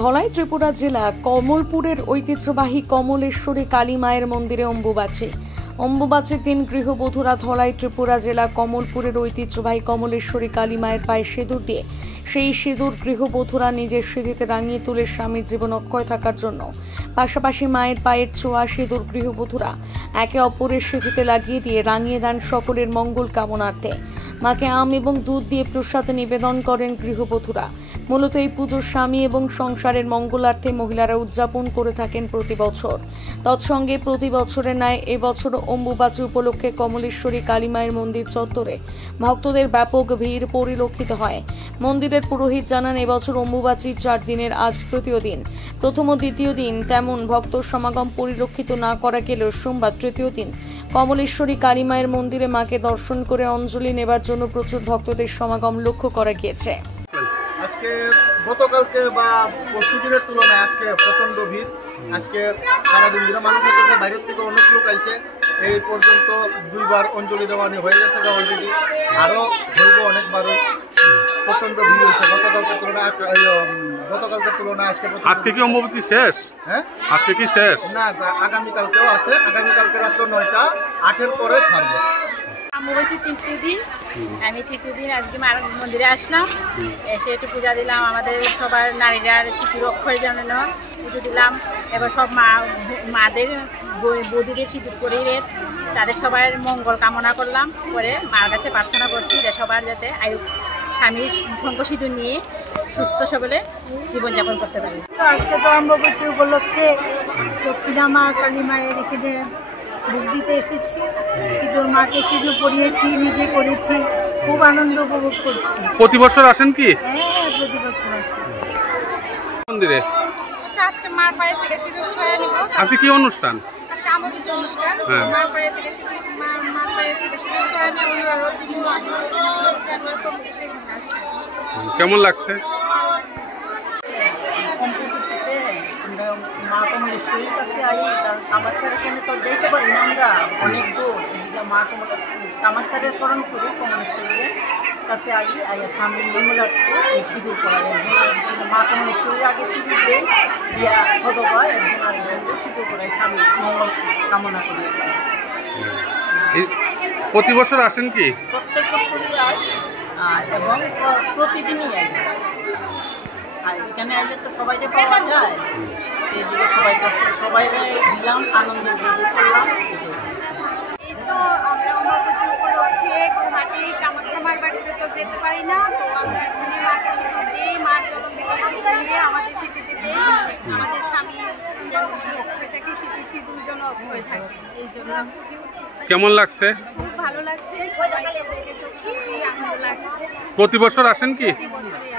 ধলাই ত্রিপুরা জেলা কমলপুরের ঐতিহ্যবাহী কমলেশ্বরী কালী মায়ের মন্দিরে অম্বুবাচীর দিন গৃহবধূরা ধলাই ত্রিপুরা জেলা কমলপুরের ঐতিহ্যবাহী কমলেশ্বরী কালী মায়ের পায়ে সিঁদুর দিয়ে সেই সিঁদুর গৃহবধূরা নিজের সিঁথিতে রাঙিয়ে তুলে স্বামীর জীবন অক্ষয় থাকার জন্য, পাশাপাশি মায়ের পায়ের ছোঁয়া সিঁদুর গৃহবধূরা একে অপরের সিঁথিতে লাগিয়ে দিয়ে রাঙিয়ে দেন সকলের মঙ্গল কামনার্থে। মাকে আম এবং দুধ দিয়ে প্রসাদ নিবেদন করেন গৃহবধূরা। মূলত এই পুজো স্বামী এবং সংসারের মঙ্গলার্থে মহিলারা উদযাপন করে থাকেন প্রতি বছর। তৎসঙ্গে প্রতি বছরের ন্যায় এবছর অম্বুবাচী উপলক্ষে কমলেশ্বরী কালী মায়ের মন্দির চত্বরে ভক্তদের ব্যাপক ভিড় পরিলক্ষিত হয়। মন্দিরের পুরোহিত জানান, এবছর অম্বুবাচী 4 দিনের আজ তৃতীয় দিন। প্রথম ও দ্বিতীয় দিন তেমন ভক্ত সমাগম পরিলক্ষিত না করা গেলেও সোমবার তৃতীয় দিন কমলেশ্বরী কালী মায়ের মন্দিরে মাকে দর্শন করে অঞ্জলি নেবার জন্য প্রচুর ভক্তদের সমাগম লক্ষ্য করা গিয়েছে। আজকে গতকালকে বা পরশুদিনের তুলনায় আজকে প্রচন্ড ভিড়। আজকে সারাদিন দিনে মানুষ হচ্ছে, বাইরের থেকে অনেক লোক আইছে। এই পর্যন্ত 2বার অঞ্জলি দেওয়ানি হয়ে গেছে অলরেডি, আরও হইব অনেকবারও। প্রচন্ড ভিড় হয়েছে গতকালকের তুলনায় আজকে কি অম্বুবাচী শেষ? হ্যাঁ, আজকে কি শেষ না, আগামীকালকেও আছে। আগামীকালকে রাত্র 9টা, 8-এর পরে ছাড়বে। অম্বুবাচী তৃতীয় দিন, আমি তৃতীয় দিন আজকে মার মন্দিরে আসলাম, এসে একটু পূজা দিলাম। আমাদের সবার নারীরা সিঁদুর অক্ষয়ের জন্য পুজো দিলাম। এবার সব মাদের বৌদিদের সিঁদুর করিয়ে তাদের সবার মঙ্গল কামনা করলাম। করে মার কাছে প্রার্থনা করছি যে সবার যাতে স্বামীর শঙ্খ সিঁদুর নিয়ে সুস্থ সবলে জীবনযাপন করতে পারে। আজকে তো অম্বুবাচী উপলক্ষে দক্ষিণা মা কালী মায়ের এখানে ভোগ দিতে এসেছি। সিঁদুর মাকে সিঁদুর পরিয়েছি, নিজে করেছি, খুব আনন্দ উপভোগ করছি। প্রতি বছর আসেন কি? হ্যাঁ, প্রতি বছর আসি মন্দিরে। আজকে মার পায়ের থেকে সিঁদুর ছোঁয়া নিব। আজকে কি অনুষ্ঠান? আজকে অম্বুবাচী অনুষ্ঠান। মার পায়ের থেকে সিঁদুর ছোঁয়া নিয়ে কেমন লাগছে? আমরা মা কমলেশ্বরীর কাছে আই, কারণ কামাখ্যার এখানে তো যেতে পারি না, আমরা অনেক দূর। এদিকে মা কামাখ্যারে স্মরণ করি, কমলেশ্বরীর কাছে আই স্বামীর মঙ্গলার্থে এই সিঁদুর করা। মা কমলেশ্বরীর আগে সিঁদুর দেয়, দিয়া সদবা একজন আরেকজনকে সিঁদুর করায়, স্বামীর মঙ্গল কামনা করি। প্রতি বছর আসেন কি? প্রত্যেক বছরই আই, এবং প্রতিদিনই আই। আর এখানে আসলে তো সবাইকে পাওয়া যায়, এই দিকে সবাই কাছে সবাই দিলাম, আনন্দ উপভোগ করলাম। এই তো আমরা অম্বুবাচী উপলক্ষে গুয়াহাটি কামাখ্যা মার বাড়িতে তো যেতে পারি না, তো আমরা এখানে মাকে সিঁদুর দিই, মার জন্ম দিয়ে আমাদের সিঁথিতে দিই, আমাদের স্বামী যেন অক্ষয় থাকে, সিঁদুর যেন অক্ষয় থাকে। এই জন্য কেমন লাগছে? খুব ভালো লাগছে, সবাইকে দেখে খুবই আনন্দ লাগছে। প্রতি বছর আসেন কি? প্রতি বছরই